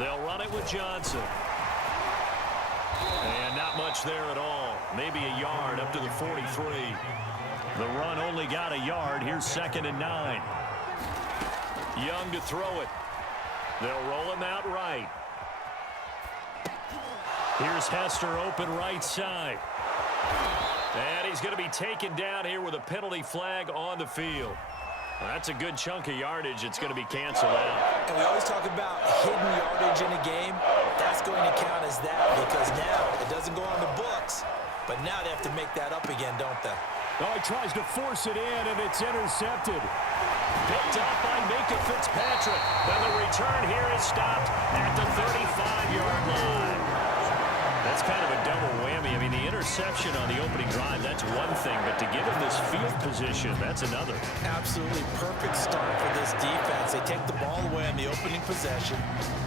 They'll run it with Johnson. And not much there at all. Maybe a yard up to the 43. The run only got a yard. Here's 2nd and 9. Young to throw it. They'll roll him out right. Here's Hester open right side. And he's going to be taken down here with a penalty flag on the field. That's a good chunk of yardage. It's going to be canceled out. And we always talk about hidden yardage in a game. That's going to count as that because now it doesn't go on the books. But now they have to make that up again, don't they? Oh, he tries to force it in, and it's intercepted. Picked up by Minka Fitzpatrick. Then the return here is stopped at the 35-yard line. That's kind of a double whammy. I mean, the interception on the opening drive, that's one thing. But to give him this field position, that's another. Absolutely perfect start for this defense. They take the ball away on the opening possession.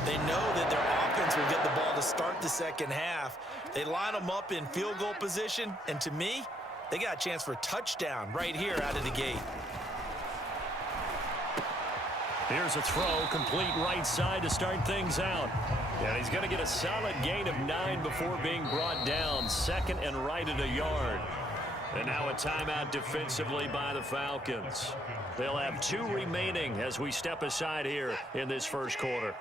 They know that their offense will get the ball to start the second half. They line them up in field goal position. And to me, they got a chance for a touchdown right here out of the gate. Here's a throw, complete right side to start things out. And he's going to get a solid gain of 9 before being brought down. 2nd and right at a yard. And now a timeout defensively by the Falcons. They'll have 2 remaining as we step aside here in this first quarter.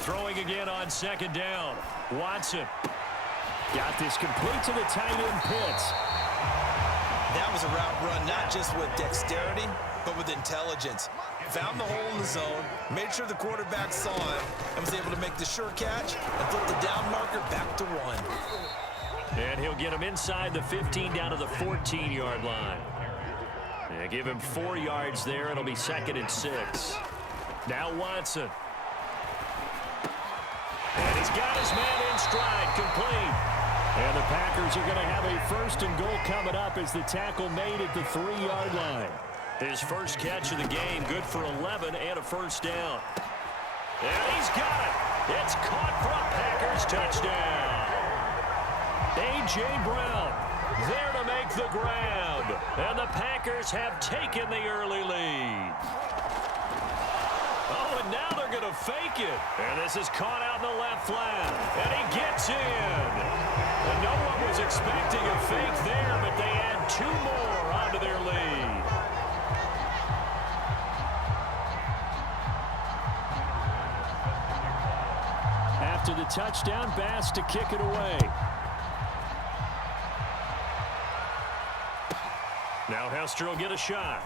Throwing again on 2nd down. Watson. Got this complete to the tight end Pitts. That was a route run not just with dexterity, but with intelligence. Found the hole in the zone, made sure the quarterback saw him, and was able to make the sure catch and put the down marker back to 1. And he'll get him inside the 15 down to the 14-yard line. Yeah, give him 4 yards there. It'll be 2nd and 6. Now Watson. And he's got his man in stride, complete. And the Packers are going to have a 1st and goal coming up as the tackle made at the 3-yard line. His first catch of the game, good for 11 and a 1st down. And he's got it. It's caught for a Packers touchdown. A.J. Brown there to make the grab. And the Packers have taken the early lead. Oh, and now they're going to fake it. And this is caught out in the left flat. And he gets in. And no one was expecting a fake there, but they add 2 more onto their lead. After the touchdown, Bass to kick it away. Now Hester will get a shot.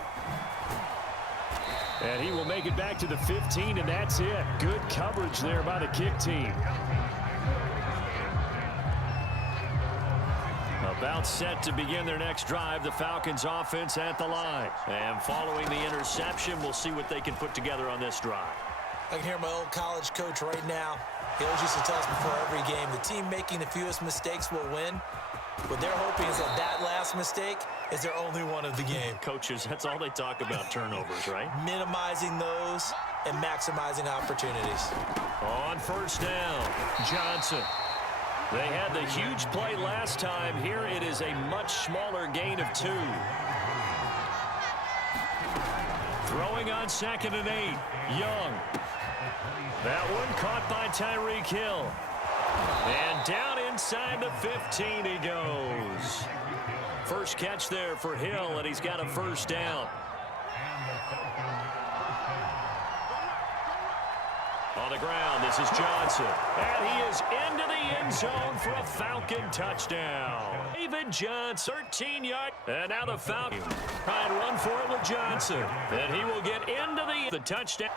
And he will make it back to the 15, and that's it. Good coverage there by the kick team. About set to begin their next drive, the Falcons offense at the line. And following the interception, we'll see what they can put together on this drive. I can hear my old college coach right now. He always used to tell us before every game, the team making the fewest mistakes will win. What they're hoping is that last mistake is their only one of the game. Coaches, that's all they talk about, turnovers, right? Minimizing those and maximizing opportunities. On 1st down, Johnson. They had the huge play last time. Here it is a much smaller gain of 2. Throwing on 2nd and 8, Young. That one caught by Tyreek Hill. And down inside the 15 he goes. First catch there for Hill, and he's got a 1st down. On the ground, this is Johnson. And he is into the end zone for a Falcon touchdown. David Johnson, 13-yard. And now the Falcon try and run for it with Johnson. And he will get into the touchdown.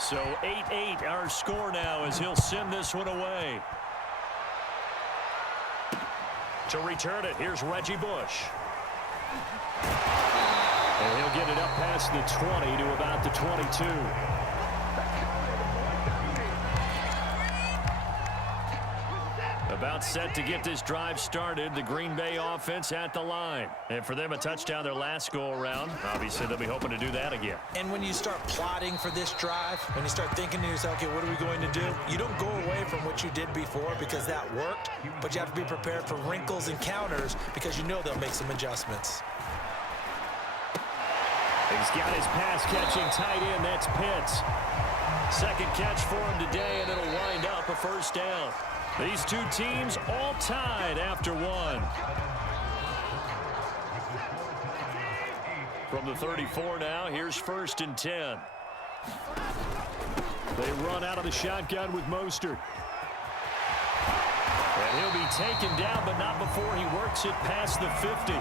So 8-8 our score now as he'll send this one away. To return it, here's Reggie Bush. And he'll get it up past the 20 to about the 22. About set to get this drive started. The Green Bay offense at the line. And for them, a touchdown their last go-around. Obviously, they'll be hoping to do that again. And when you start plotting for this drive, when you start thinking to yourself, okay, what are we going to do? You don't go away from what you did before because that worked, but you have to be prepared for wrinkles and counters because you know they'll make some adjustments. He's got his pass-catching tight end. That's Pitts. Second catch for him today, and it'll wind up a first down. These two teams all tied after one. From the 34 now, here's 1st and 10. They run out of the shotgun with Mostert. And he'll be taken down, but not before he works it past the 50.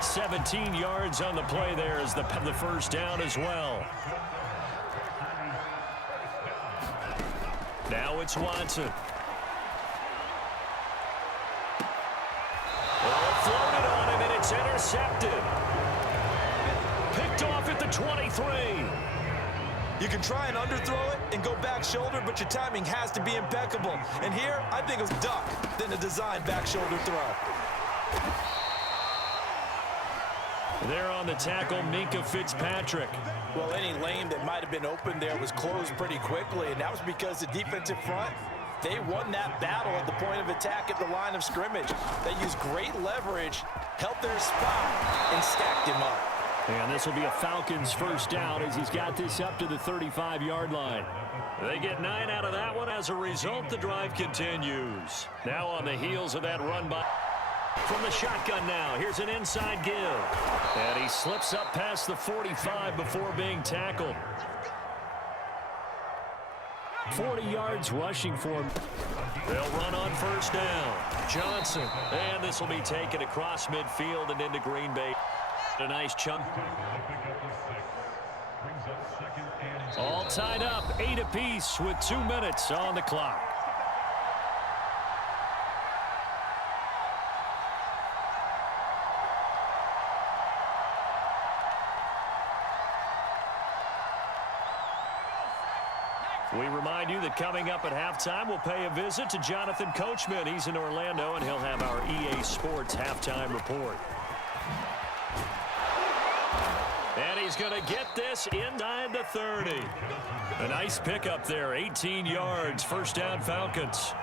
17 yards on the play there as the first down as well. Now it's Watson. Oh, floated on him, and it's intercepted. Picked off at the 23. You can try and underthrow it and go back shoulder, but your timing has to be impeccable. And here, I think it was duck than a designed back shoulder throw. There on the tackle, Minkah Fitzpatrick. Well, any lane that might have been open there was closed pretty quickly, and that was because the defensive front, they won that battle at the point of attack at the line of scrimmage. They used great leverage, held their spot, and stacked him up. And this will be a Falcons first down as he's got this up to the 35-yard line. They get 9 out of that one. As a result, the drive continues. Now on the heels of that run by... From the shotgun now, here's an inside give. And he slips up past the 45 before being tackled. 40 yards rushing for him. They'll run on first down. Johnson. And this will be taken across midfield and into Green Bay. A nice chunk. All tied up, 8 apiece with 2 minutes on the clock. We remind you that coming up at halftime, we'll pay a visit to Jonathan Coachman. He's in Orlando, and he'll have our EA Sports halftime report. And he's going to get this inside the 30. A nice pickup there, 18 yards, first down Falcons.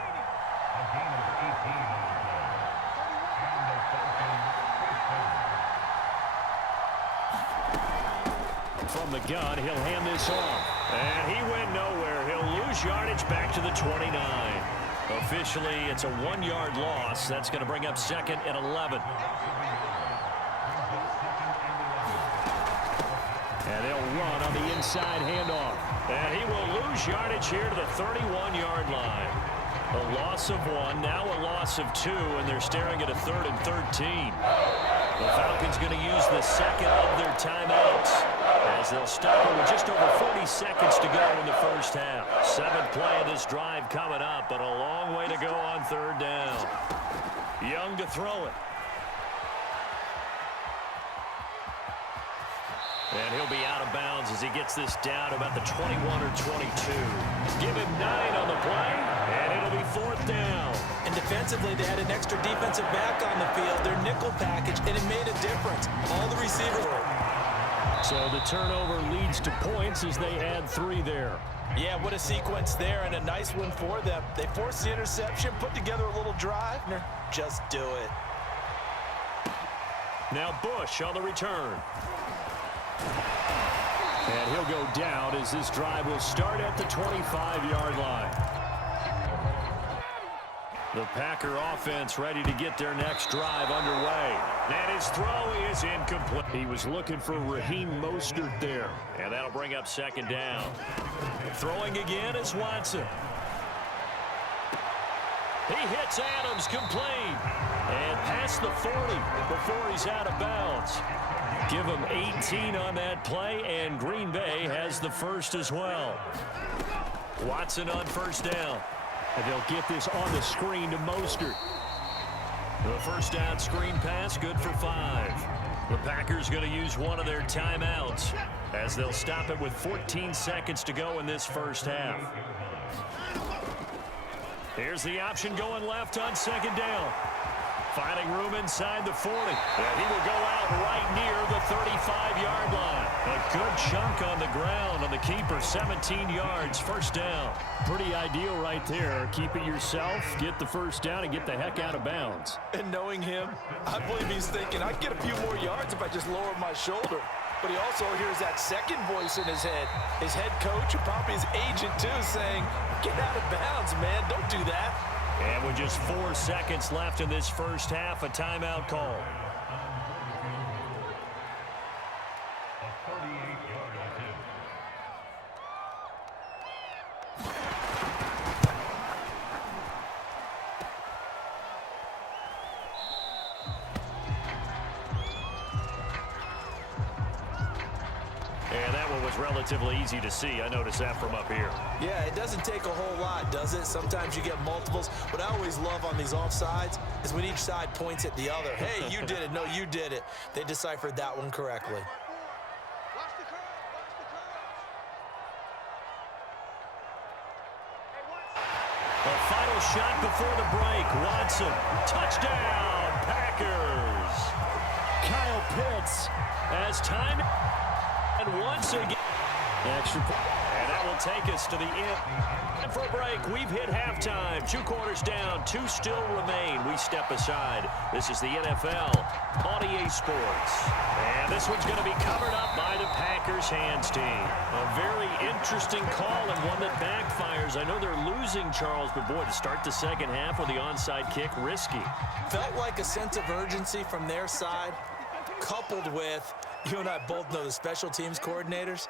From the gun, he'll hand this off. And he went nowhere. He'll lose yardage back to the 29. Officially, it's a 1-yard loss. That's going to bring up 2nd and 11. And they'll run on the inside handoff. And he will lose yardage here to the 31-yard line. A loss of 1, now a loss of 2, and they're staring at a 3rd and 13. The Falcons going to use the second of their timeouts as they'll stop it with just over 40 seconds to go in the first half. 7th play of this drive coming up, but a long way to go on 3rd down. Young to throw it. And he'll be out of bounds as he gets this down about the 21 or 22. Give him 9 on the play, and it'll be 4th down. And defensively, they had an extra defensive back on the field, their nickel package, and it made a difference. All the receivers were. So the turnover leads to points as they add 3 there. Yeah, what a sequence there, and a nice one for them. They forced the interception, put together a little drive, and just do it. Now Bush on the return. And he'll go down as this drive will start at the 25-yard line. The Packer offense ready to get their next drive underway. And his throw is incomplete. He was looking for Raheem Mostert there. And that'll bring up 2nd down. Throwing again is Watson. He hits Adams complete. And past the 40 before he's out of bounds. Give him 18 on that play, and Green Bay has the first as well. Watson on first down. And they'll get this on the screen to Mostert. The first down screen pass, good for 5. The Packers going to use one of their timeouts as they'll stop it with 14 seconds to go in this first half. Here's the option going left on 2nd down. Finding room inside the 40. And he will go out right near the 35-yard line. A good chunk on the ground on the keeper. 17 yards, first down. Pretty ideal right there. Keep it yourself, get the first down, and get the heck out of bounds. And knowing him, I believe he's thinking, I'd get a few more yards if I just lower my shoulder. but he also hears that second voice in his head. His head coach and probably his agent, too, saying, get out of bounds, man. Don't do that. And with just 4 seconds left in this first half, a timeout call. And that one was relatively easy to see. I noticed that from up here. Yeah, it doesn't take a whole lot, does it? Sometimes you get multiples. What I always love on these offsides is when each side points at the other. Hey, you did it. No, you did it. They deciphered that one correctly. The final shot before the break. Watson. Touchdown, Packers. Kyle Pitts has time. And once again, extra point. And that will take us to the end. And for a break, we've hit halftime. 2 quarters down, 2 still remain. We step aside. This is the NFL on EA Sports. And this one's going to be covered up by the Packers hands team. A very interesting call and one that backfires. I know they're losing, Charles, but boy, to start the second half with the onside kick, risky. Felt like a sense of urgency from their side, coupled with, you and I both know the special teams coordinators,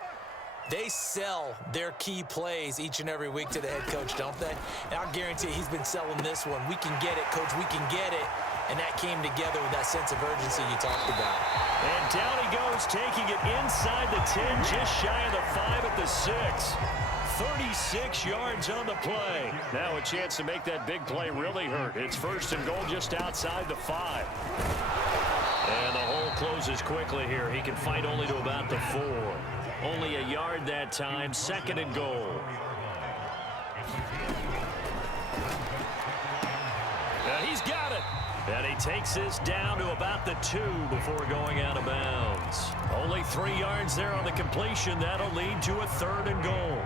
they sell their key plays each and every week to the head coach, don't they? And I'll guarantee he's been selling this one. We can get it, coach, we can get it. And that came together with that sense of urgency you talked about. And down he goes, taking it inside the 10, just shy of the 5 at the 6. 36 yards on the play. Now a chance to make that big play really hurt. It's first and goal just outside the 5. And the hole closes quickly here. He can fight only to about the 4. Only a yard that time, second and goal. And he's got it. And he takes this down to about the 2 before going out of bounds. Only 3 yards there on the completion. That'll lead to a third and goal.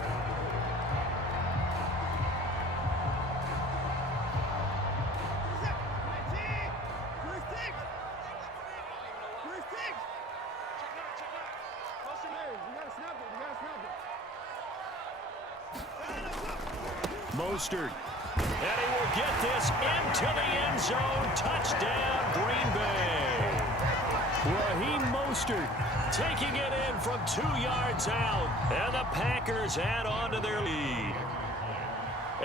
Mostert. And he will get this into the end zone. Touchdown, Green Bay. Raheem Mostert taking it in from 2 yards out. And the Packers add on to their lead.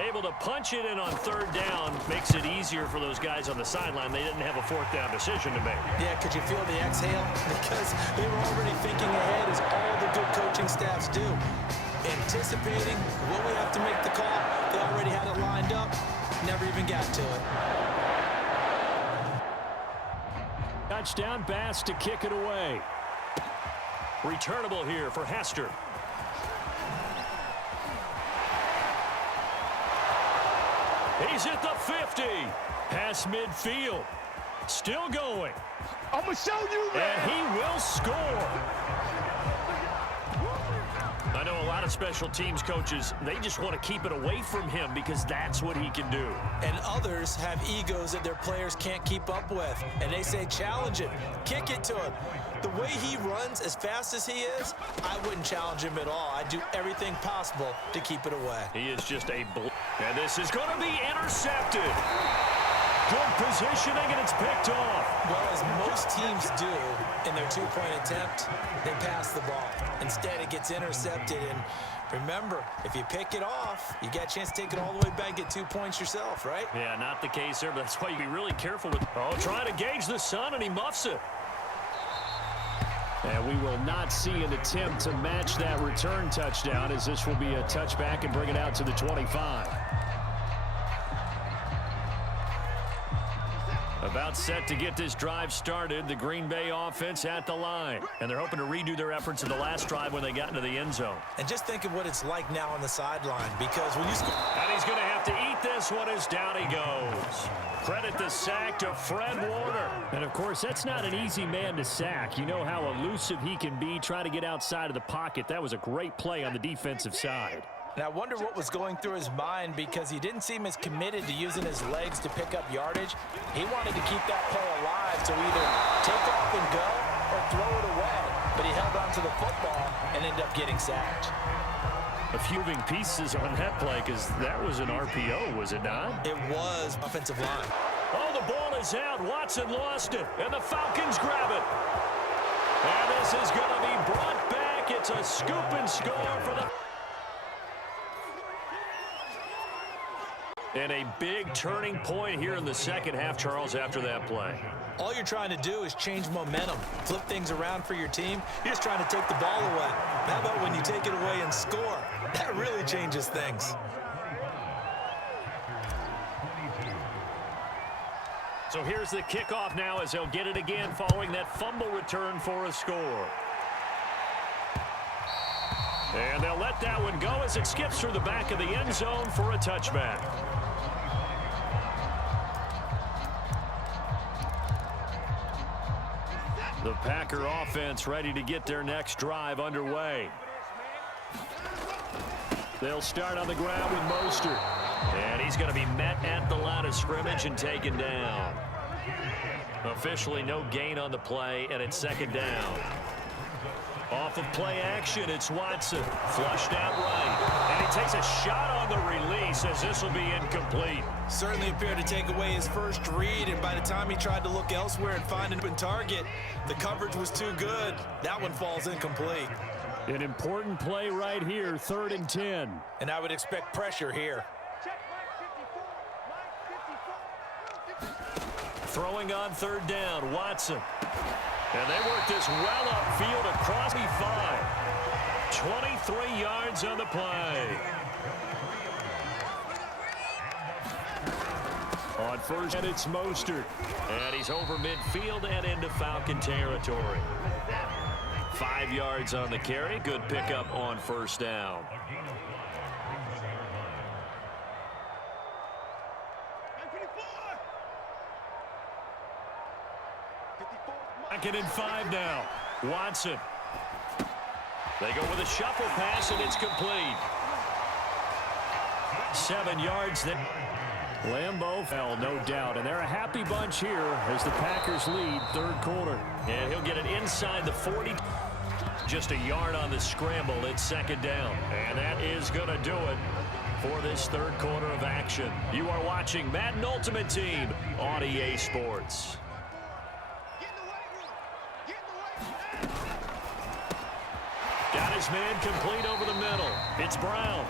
Able to punch it in on third down makes it easier for those guys on the sideline. They didn't have a fourth down decision to make. Yeah, could you feel the exhale? Because they were already thinking ahead, as all the good coaching staffs do. Anticipating, will we have to make the call? They already had it lined up, never even got to it. Touchdown, Bass to kick it away. Returnable here for Hester. He's at the 50. Past midfield. Still going. I'm going to show you, man. And he will score. I know a lot of special teams coaches, they just want to keep it away from him because that's what he can do. And others have egos that their players can't keep up with. And they say, challenge him, kick it to him. The way he runs as fast as he is, I wouldn't challenge him at all. I'd do everything possible to keep it away. He is just a and this is going to be intercepted. Good positioning, and it's picked off. Well, as most teams do in their two-point attempt, they pass the ball. Instead, it gets intercepted. And remember, if you pick it off, you got a chance to take it all the way back, get 2 points yourself, right? Yeah, not the case there, but that's why you be really careful with. Oh, trying to gauge the sun, and he muffs it. And we will not see an attempt to match that return touchdown, as this will be a touchback and bring it out to the 25. About set to get this drive started, the Green Bay offense at the line. And they're hoping to redo their efforts in the last drive when they got into the end zone. And just think of what it's like now on the sideline, because when you score... And he's going to have to eat this one as down he goes. Credit the sack to Fred Warner. And, of course, that's not an easy man to sack. You know how elusive he can be, try to get outside of the pocket. That was a great play on the defensive side. And I wonder what was going through his mind, because he didn't seem as committed to using his legs to pick up yardage. He wanted to keep that play alive to either take off and go or throw it away. but he held on to the football and ended up getting sacked. A few moving pieces on that play because that was an RPO, was it not? It was offensive line. Oh, the ball is out. Watson lost it, and the Falcons grab it. And this is going to be brought back. It's a scoop and score for the... And a big turning point here in the second half, Charles, after that play. All you're trying to do is change momentum, flip things around for your team. You're just trying to take the ball away. How about when you take it away and score? That really changes things. So here's the kickoff now as they'll get it again following that fumble return for a score. And they'll let that one go as it skips through the back of the end zone for a touchback. The Packer offense ready to get their next drive underway. They'll start on the ground with Mostert. And he's going to be met at the line of scrimmage and taken down. Officially no gain on the play, and it's second down. Off of play action, it's Watson. Flushed out right. And he takes a shot on the release as this will be incomplete. Certainly appeared to take away his first read, and by the time he tried to look elsewhere and find an open target, the coverage was too good. That one falls incomplete. An important play right here, 3rd and 10. And I would expect pressure here. Throwing on 3rd down, Watson. And they work this well upfield across the 5. 23 yards on the play. On first, and it's Mostert. And he's over midfield and into Falcon territory. 5 yards on the carry. Good pickup on first down. Second and 5 now. Watson. They go with a shuffle pass, and it's complete. 7 yards there. Lambeau fell, no doubt, and they're a happy bunch here as the Packers lead 3rd quarter. And he'll get it inside the 40. Just a yard on the scramble. It's second down. And that is going to do it for this 3rd quarter of action. You are watching Madden Ultimate Team on EA Sports. Got his man complete over the middle. It's Brown.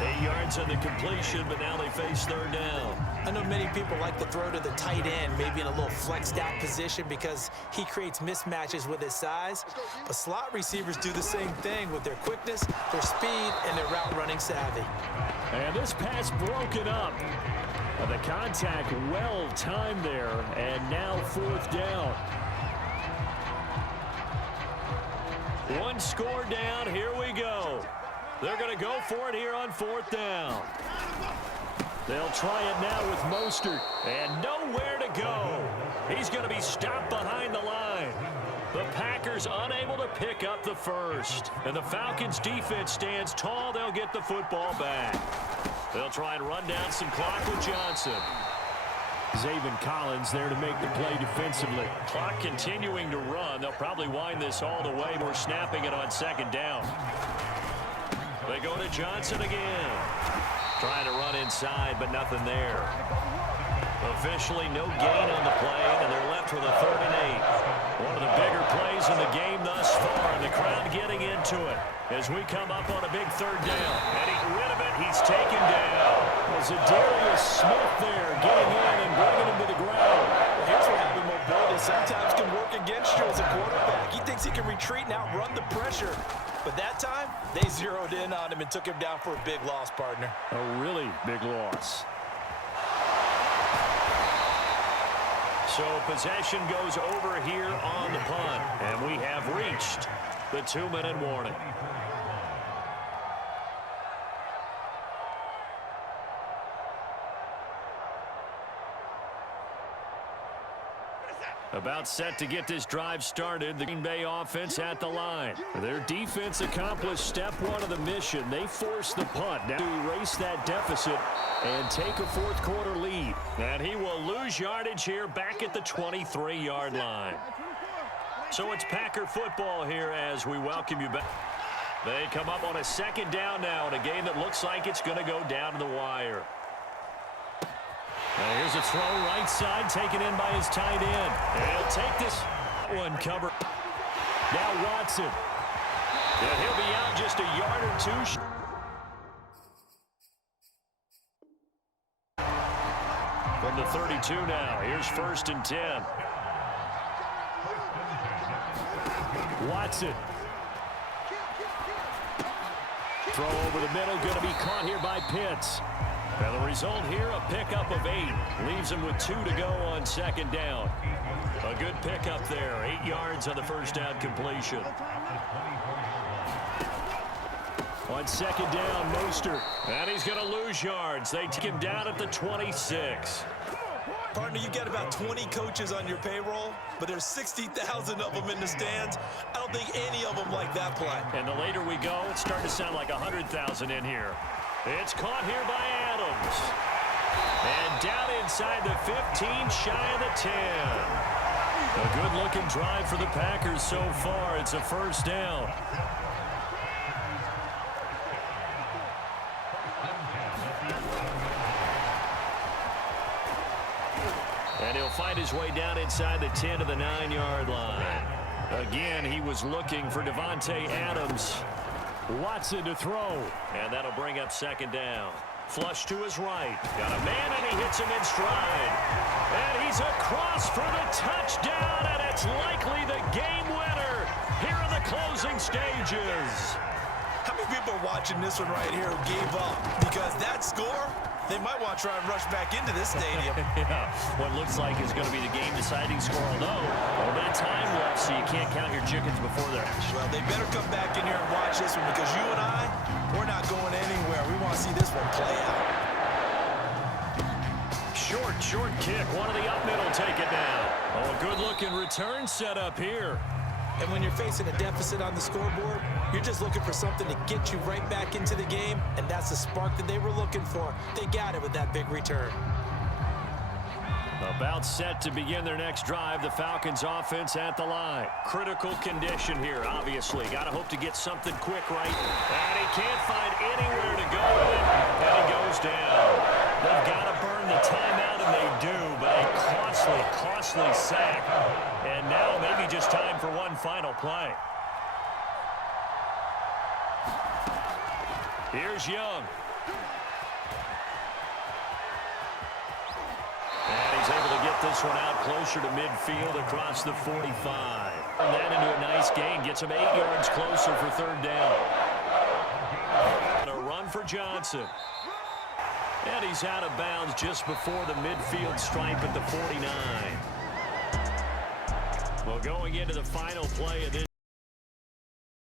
8 yards on the completion, but now they face 3rd down. I know many people like to throw to the tight end, maybe in a little flexed out position because he creates mismatches with his size. But slot receivers do the same thing with their quickness, their speed, and their route running savvy. And this pass broken up. The contact well timed there, and now 4th down. One score down. Here we go. They're going to go for it here on 4th down. They'll try it now with Mostert. And nowhere to go. He's going to be stopped behind the line. The Packers unable to pick up the first. And the Falcons defense stands tall. They'll get the football back. They'll try and run down some clock with Johnson. Zaven Collins there to make the play defensively. Clock continuing to run. They'll probably wind this all the way. We're snapping it on 2nd down. They go to Johnson again. Trying to run inside, but nothing there. Officially no gain on the play, and they're left with a 3rd and 8. One of the bigger plays in the game thus far, and the crowd getting into it as we come up on a big 3rd down. And he's rid of it. He's taken down. Zadarius Smith there getting in and bringing him to the ground. Here's what having mobility sometimes can work against you as a quarterback. He thinks he can retreat and outrun the pressure. But that time, they zeroed in on him and took him down for a big loss, partner. A really big loss. So possession goes over here on the punt. And we have reached the 2-minute warning. About set to get this drive started. The Green Bay offense at the line. Their defense accomplished step 1 of the mission. They forced the punt now to erase that deficit and take a 4th quarter lead. And he will lose yardage here back at the 23-yard line. So it's Packer football here as we welcome you back. They come up on a second down now in a game that looks like it's going to go down to the wire. Now here's a throw right side taken in by his tight end. And he'll take this one cover. Now Watson. And he'll be out just a yard or two. From the 32 now. Here's 1st and 10. Watson. Throw over the middle, going to be caught here by Pitts. And the result here, a pickup of 8. Leaves him with 2 to go on 2nd down. A good pickup there. 8 yards on the first down completion. On 2nd down, Mostert. And he's going to lose yards. They take him down at the 26. Partner, you've got about 20 coaches on your payroll, but there's 60,000 of them in the stands. I don't think any of them like that play. And the later we go, it's starting to sound like 100,000 in here. It's caught here by Adams. And down inside the 15, shy of the 10. A good-looking drive for the Packers so far. It's a first down. And he'll find his way down inside the 10 to the 9-yard line. Again, he was looking for Devontae Adams. Watson to throw. And that'll bring up 2nd down. Flush to his right. Got a man, and he hits him in stride. And he's across for the touchdown, and it's likely the game winner here in the closing stages. How many people are watching this one right here who gave up? Because that score, they might want to try and rush back into this stadium. Yeah, what looks like is going to be the game-deciding score, although a little bit of time left, so you can't count your chickens before they're hatched. Well, they better come back in here and watch this one because you and I, we're not going anywhere. We want to see this one play out. Short kick. One of the up middle take it down. Oh, a good-looking return set up here. And when you're facing a deficit on the scoreboard, you're just looking for something to get you right back into the game, and that's the spark that they were looking for. They got it with that big return. About set to begin their next drive, the Falcons offense at the line. Critical condition here, obviously. Got to hope to get something quick right. And he can't find anywhere to go with it, and he goes down. They've got to burn the timeout, and they do, but a costly sack. And now maybe just time for one final play. Here's Young. And he's able to get this one out closer to midfield across the 45. And that into a nice gain. Gets him 8 yards closer for 3rd down. And a run for Johnson. And he's out of bounds just before the midfield stripe at the 49. Well, going into the final play of this